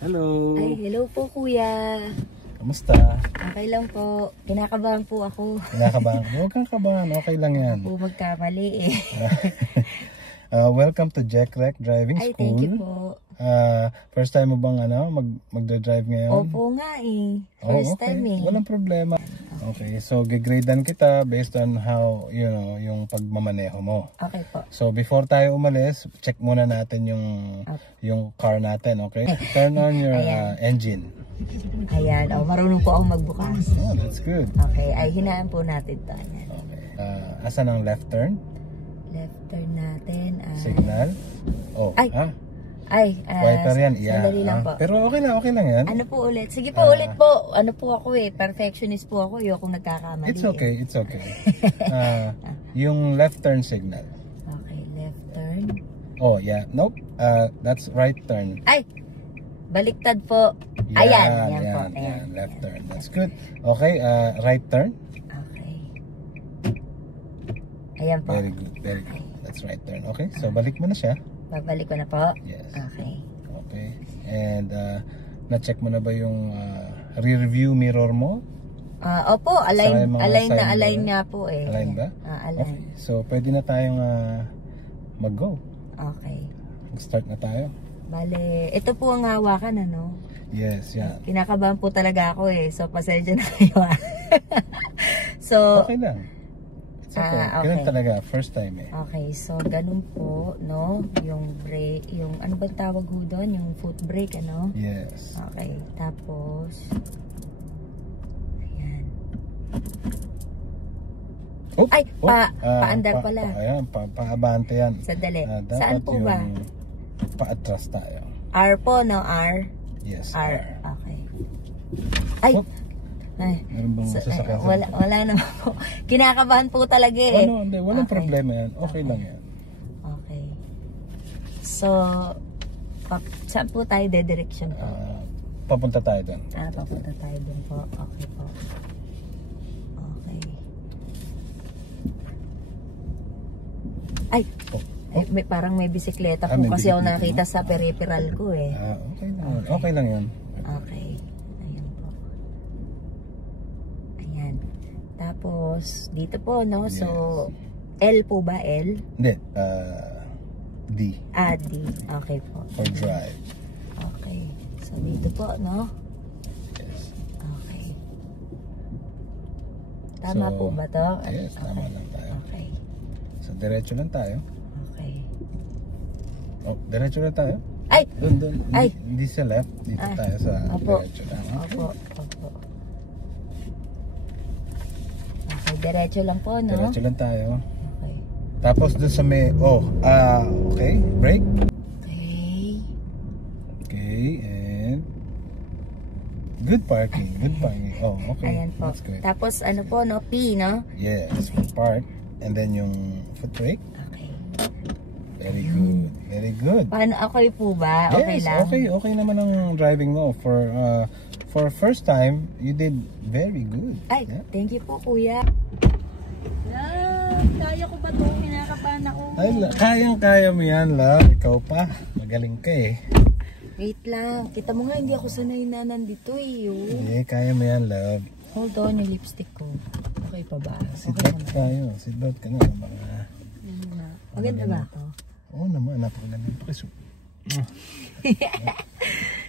Hello. Ay, hello po kuya. Kamusta? Okay lang po. Kinakabahan po ako. Kinakabahan ka? Huwag kang kabahan. Okay lang yan. Ako po magkamali eh. Welcome to Jack Rec Driving Ay, School. thank you po. First time mo bang magdadrive ngayon? Opo nga eh. First time eh. Walang problema. Okay, so gigradean kita based on how, yung pagmamaneho mo. Okay po. So before tayo umalis, check muna natin yung car natin, okay? Turn on your engine. Ayan, marunong po akong magbukas. Oh, that's good. Okay, ay hinaan po natin to. Ayan. Okay. Asan ang left turn? Left turn natin. Signal? Oh, Ay, wiper yan. sandali lang po. Pero okay lang yan. Ano po ulit? Sige po ulit po. Ano po ako eh, perfectionist po ako. Ayokong nagkakamali. It's okay, it's okay. Yung left turn signal. Okay, left turn. Oh, yeah. Nope. That's right turn. Ay! Baliktad po. Yan, Ayan po. Ayan, left turn. That's good. Okay, right turn. Okay. Ayan po. Very good, very good. That's right turn. Okay, so balik mo na siya. Babalik ko na po? Yes. Okay. Okay. And na-check mo na ba yung rear view mirror mo? Opo, align nga po eh. Align ba? Align. Okay. So pwede na tayong mag-go. Okay. Mag-start na tayo. Bale, ito po ang hawakan ano? Yes, yeah. Kinakabahan po talaga ako eh. So pasensya na kayo. So, okay lang. It's okay. okay. Ganun talaga, first time eh. Okay, so ganun po, no? Yung brake, yung ano ba tawag ho doon? Yung foot brake, ano? Yes. Okay, tapos ayan. Oh, Ay, paandar pala. Ayan, paabante yan. Sandali. Saan po ba? Paatras tayo. R po, no? R? Yes, R. Okay. Ay! Oh. Ay, meron bang sasakyan? wala naman po. Kinakabahan po talaga eh. Hindi, walang problema yan. Okay lang yan. Okay. So, saan po tayo dedirection po? Papunta tayo doon. Papunta tayo doon po. Okay po. Okay. Ay! Parang may bisikleta po kasi ako nakita sa peripheral ko eh. Okay lang. Okay lang yan. Okay. Tapos, dito po, no? Yes. So, L po ba? L? Hindi. D. D. Okay po. For drive. Okay. So, dito po, no? Yes. Okay. Tama po ba to? Yes, tama lang tayo. Okay. So, diretso lang tayo. Okay. Oh, diretso lang tayo. Ay! Doon. Ay! Hindi sa left. Dito tayo sa diretso lang. Opo. Diretso lang po, no? Diretso lang tayo. Okay. Tapos doon sa may, okay, brake. Okay. Okay, and good parking. Oh, okay. Ayan po. That's good. Tapos, ano po, no? P, no? Yes, park. And then yung foot brake. Okay. Very good. Paano, okay po ba? Yes, Okay lang? Okay naman ang driving mo. For first time, you did very good. Ay, yeah. Thank you po, kuya. Kaya ko ba ito? Kinakabahan ako. Ay, kayang-kaya mo yan, love. Ikaw pa. Magaling ka eh. Wait lang. Kita mo nga, hindi ako sanay na nandito eh. Hindi, kaya mo yan, love. Hold on, yung lipstick ko. Okay pa ba? Seatbelt tayo. Seatbelt ka na. Maganda ba ito? Oo naman, napakaganda.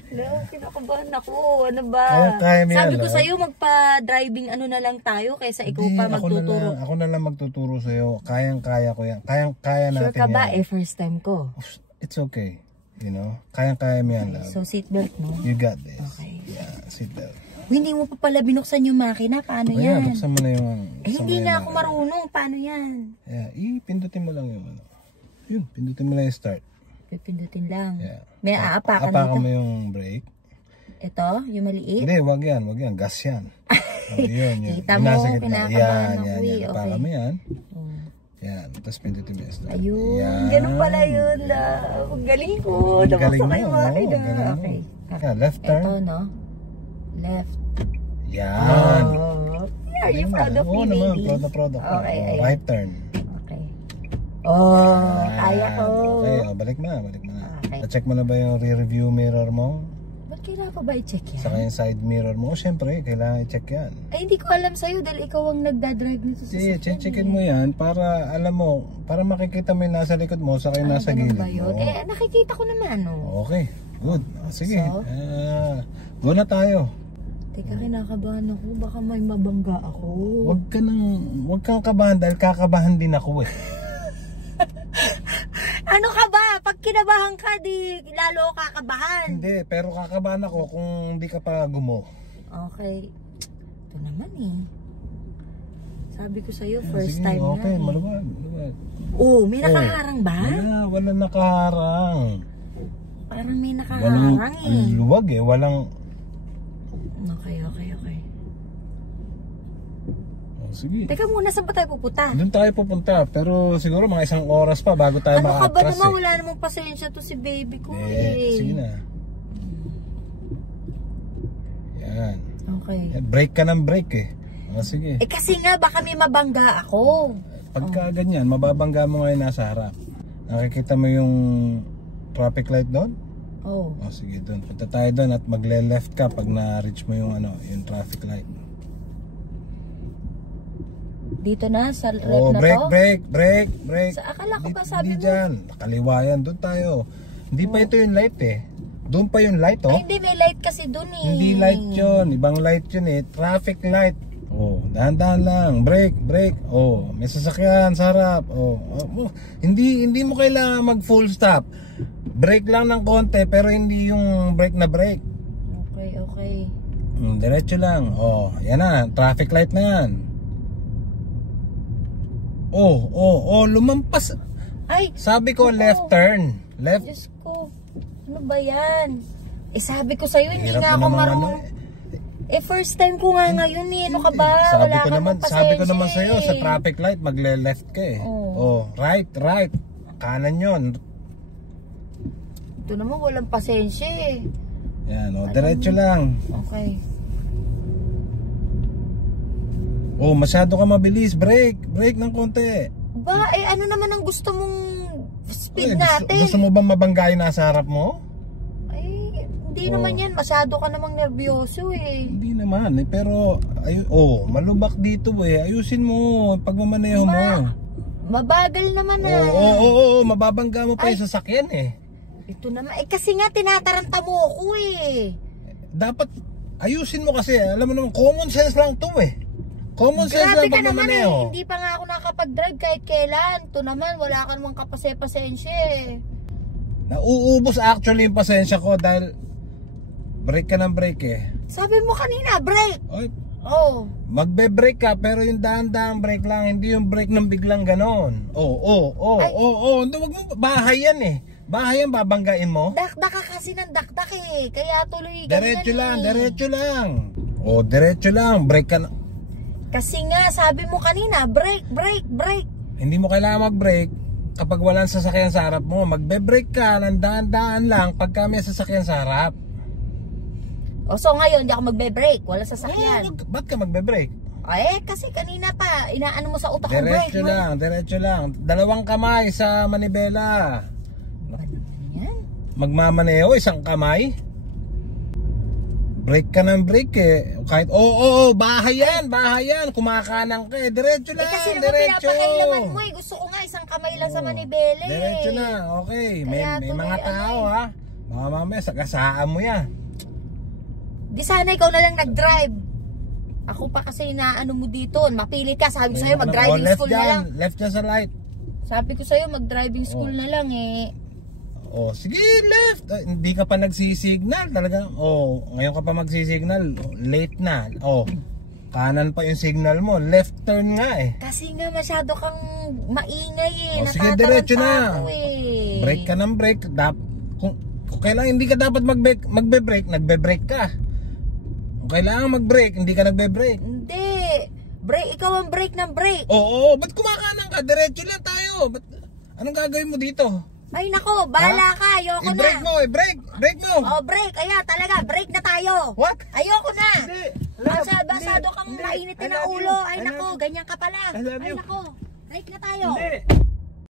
Love, kinakabahan ako. Ano ba? Sabi ko sa'yo, magpa-driving ano na lang tayo kaysa ikaw pa magtuturo. Ako na lang magtuturo sa'yo. Kayang-kaya ko yan. Kaya natin yan. Sure ka ba? First time ko. It's okay. Kayang-kaya mo yan, love. So, seatbelt, no? You got this. Okay. Yeah, seatbelt. Hindi mo pa pala binuksan yung makina. Paano yan? Buksan mo na yung... hindi nga ako marunong. Paano yan? Yeah, pindutin mo lang yung Yun, pindutin mo lang yung start. Pipindutin lang. Yeah. May aapakan dito. Apakan mo yung brake. Ito? Yung maliit? Hindi, wag yan. Gas yan. Yun. Kita mo, kinakabahan ako eh. Apakan mo yan. Yan. Tapos pindutin mo yung start. Ayun. Ganun pala yun. Galing ko. Nabasa kayo makina. Okay. Left turn. Ito, no? Left. Yan. Are you proud of me, baby? Proud na proud ako. Okay, Right turn. Okay. Oh, kaya ko. Okay, balik mo na. Okay. Na-check mo na ba yung rear view mirror mo? Ba't kailangan pa ba i-check yan? Saka yung side mirror mo? Siyempre, kailangan i-check yan. Ay, hindi ko alam sa'yo dahil ikaw ang nagdadrive nito sa Sige, checkin mo yan para alam mo, para makikita mo yung nasa likod mo, saka yung nasa ganun gilid ba yun? mo. Eh, nakikita ko naman, oh. Okay, good. Sige, So? go na tayo. Teka, kinakabahan ako. Baka may mabangga ako. Huwag kang kabahan dahil kakabahan din ako eh. Ano ka ba? Pag kinabahan ka, di lalo kakabahan. Hindi, pero kakabahan ako kung hindi ka pa gumo. Okay. Ito naman eh. Sabi ko sa'yo, first Sige, time okay, na eh. maluwag. Oh, may nakaharang ba? Wala nakaharang. Parang may nakaharang eh. Ang luwag eh, walang... Okay. Oh, sige. Teka muna, saan ba tayo pupunta? Doon tayo pupunta, pero siguro mga 1 oras pa bago tayo Ano ka ba ma-atras naman? eh. Wala namang pasensya to si baby ko eh. Sige na. Yan. Okay. Break ka ng break eh. Oh, sige. Eh kasi nga, baka may mabangga ako. Pagka ganyan, mababangga mo ngayon nasa harap. Nakikita mo yung traffic light doon? Oh. Oh, sige doon. Punta tayo doon at magle-left ka pag na-reach mo yung yung traffic light. Dito na, sa red Oh, na to? break. Sa akala ko ba sabi Hindi mo? dyan. Nakaliwa yan. Doon tayo. Hindi pa ito yung light eh. Doon pa yung light oh. Ay, hindi, may light kasi dun eh. Hindi light yun. Ibang light yun eh. Traffic light. Oh, dahan-dahan lang. Break. Oh, may sasakyan sa harap. Hindi mo kailangan mag full stop. Brake lang ng konti pero hindi yung brake na brake. Okay. Diretso lang. Oh, yan na. Traffic light na yan. Oh, lumampas. Ay! Sabi ko left turn. Left. Diyos ko. Ano ba yan? Eh sabi ko sa'yo, hindi Hirap nga mo ako naman marunong. Eh first time ko nga ngayon eh. Ano ka ba? Sabi ko naman sa'yo, sa traffic light, magle-left ka eh. Oh, right. Kanan yun. Ito naman walang pasensya eh. Yan, diretso lang. Okay. Oh, masyado ka mabilis. Break ng konti. Ba, eh ano naman ang gusto mong speed Eh, natin? gusto mo bang mabanggain nasa harap mo? Ay, hindi naman yan. Masyado ka namang nervyoso eh. Hindi naman eh, pero malubak dito eh. Ayusin mo pagmamaneho mo. Mabagal naman ah. Oo, mababangga mo pa yung sasakyan eh. Ito naman, eh kasi nga tinataranta mo ako eh. Dapat ayusin mo kasi, alam mo naman, common sense lang to eh. Common sense lang Grabe ka naman eh, pagmamaneho. hindi pa nga ako nakapag-drive kahit kailan. Ito naman, wala ka namang kapase-pasensya eh. Nauubos actually yung pasensya ko dahil break ka ng break eh. Sabi mo kanina, break! Oy, Oh. magbe-break ka pero yung dahan-dahan break lang, hindi yung break ng biglang ganon. Hindi, wag mo, bahay yan eh. Bahay yan, babanggain mo. Dakdak ka kasi ng dakdak eh. Kaya tuloy ganyan Diretso lang. Oh, diretso lang, break ka na. Kasi nga, sabi mo kanina, break. Hindi mo kailangan mag-break kapag walang sasakyan sa harap mo. Magbe-break ka ng dahan-dahan lang pagka may sasakyan sa harap. O so ngayon, hindi ako magbe-break. Wala sasakyan. Ba't ka magbe-break? Eh, kasi kanina pa, inaano mo sa utak ko, break. Diretso lang. 2 kamay sa manibela. Yan. Magmamaneho, 1 kamay. Break ka ng break eh. Kahit, bahay yan. Kumakanang ka eh. Diretso lang, kasi naman pinapakailaman mo eh. Gusto ko nga 1 kamay lang sa manibela eh. Diretso na, okay. May mga tao ha. Mga mamaya, sagasaan mo yan. Di sana ikaw na lang nag-drive. Ako pa kasi inaano mo dito. Mapilit ka. Sabi ko sa'yo, mag-driving school na lang. Left dyan sa light. Sabi ko sa'yo, mag-driving school na lang eh. Oh, sige, left. Hindi ka pa nagsisignal talaga. Ngayon ka pa magsisignal. Late na. Kanan pa yung signal mo. Left turn nga eh. Kasi nga masyado kang maingay eh. Sige, diretso na. Eh. Break ka ng break. Kung kailangan hindi ka dapat magbe-break, nagbe-break ka. Kung kailangan mag-break, hindi ka nagbe-break. Hindi. Ikaw ang break ng break. Oo, ba't kumakanan ka? Diretso lang tayo. Anong gagawin mo dito? Ay nako, bahala ka. Ayoko na. I-break mo. Break. Kaya talaga, break na tayo. What? Ayoko na. Hindi. Masyado kang mainitin ng ulo. Ay nako, ganyan ka pala. Ay nako, break na tayo. Hindi.